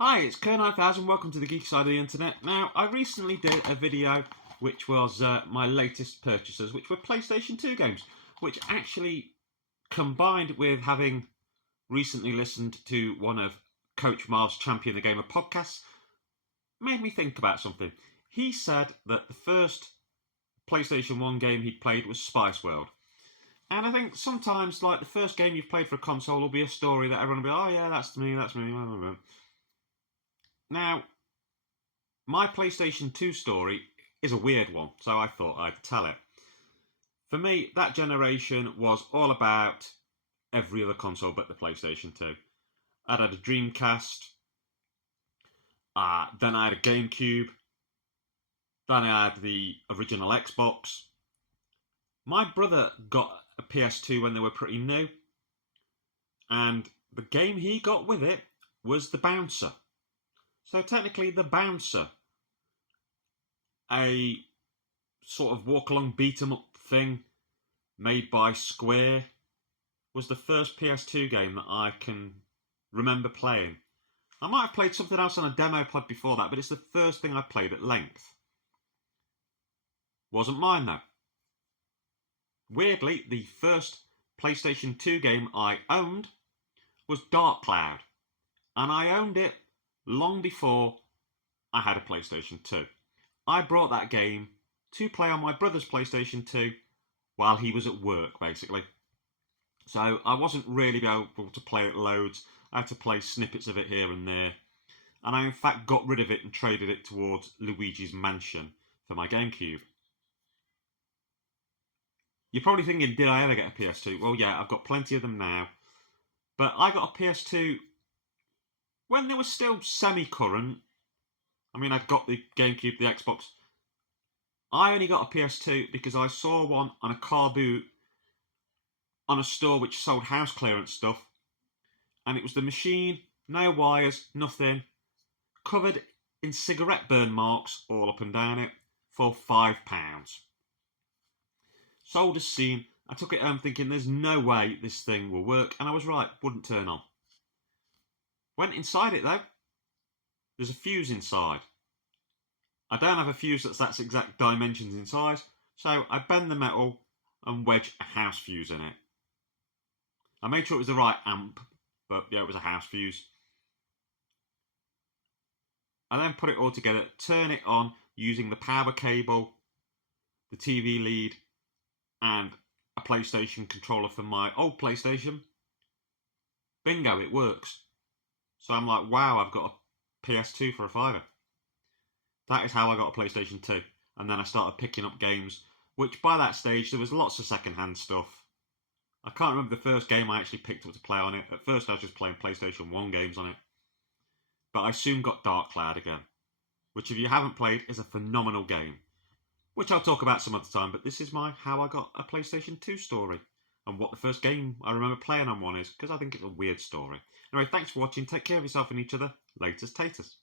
Hi, it's Kerr9000. Welcome to the Geek Side of the Internet. Now, I recently did a video which was my latest purchases, which were PlayStation 2 games, which actually combined with having recently listened to one of Coach Marv's Champion the Gamer podcasts, made me think about something. He said that the first PlayStation 1 game he'd played was Spice World. And I think sometimes, like, the first game you've played for a console will be a story that everyone will be, oh yeah, that's me. Now, my PlayStation 2 story is a weird one, so I thought I'd tell it. For me, that generation was all about every other console but the PlayStation 2. I'd had a Dreamcast, then I had a GameCube, then I had the original Xbox. My brother got a PS2 when they were pretty new, and the game he got with it was The Bouncer. So technically, The Bouncer, a sort of walk-along beat-em-up thing made by Square, was the first PS2 game that I can remember playing. I might have played something else on a demo pod before that, but it's the first thing I played at length. Wasn't mine though. Weirdly, the first PlayStation 2 game I owned was Dark Cloud, and I owned it long before I had a PlayStation 2. I brought that game to play on my brother's PlayStation 2 while he was at work, basically. So I wasn't really able to play it loads. I had to play snippets of it here and there. And I in fact got rid of it and traded it towards Luigi's Mansion for my GameCube. You're probably thinking, did I ever get a PS2? Well, yeah, I've got plenty of them now. But I got a PS2 when they were still semi-current. I mean, I'd got the GameCube, the Xbox. I only got a PS2 because I saw one on a car boot on a store which sold house clearance stuff. And it was the machine, no wires, nothing, covered in cigarette burn marks all up and down it for £5. Sold as seen. I took it home thinking there's no way this thing will work, and I was right, wouldn't turn on. Went inside it though. There's a fuse inside. I don't have a fuse that's exact dimensions in size, so I bend the metal and wedge a house fuse in it. I made sure it was the right amp, but yeah, it was a house fuse. I then put it all together, turn it on using the power cable, the TV lead, and a PlayStation controller from my old PlayStation. Bingo, it works. So I'm like, wow, I've got a PS2 for a £5. That is how I got a PlayStation 2. And then I started picking up games, which by that stage there was lots of second-hand stuff. I can't remember the first game I actually picked up to play on it. At first I was just playing PlayStation 1 games on it. But I soon got Dark Cloud again, which if you haven't played is a phenomenal game, which I'll talk about some other time, but this is my how I got a PlayStation 2 story, and what the first game I remember playing on one is, because I think it's a weird story. Anyway, thanks for watching, take care of yourself and each other, laters taters.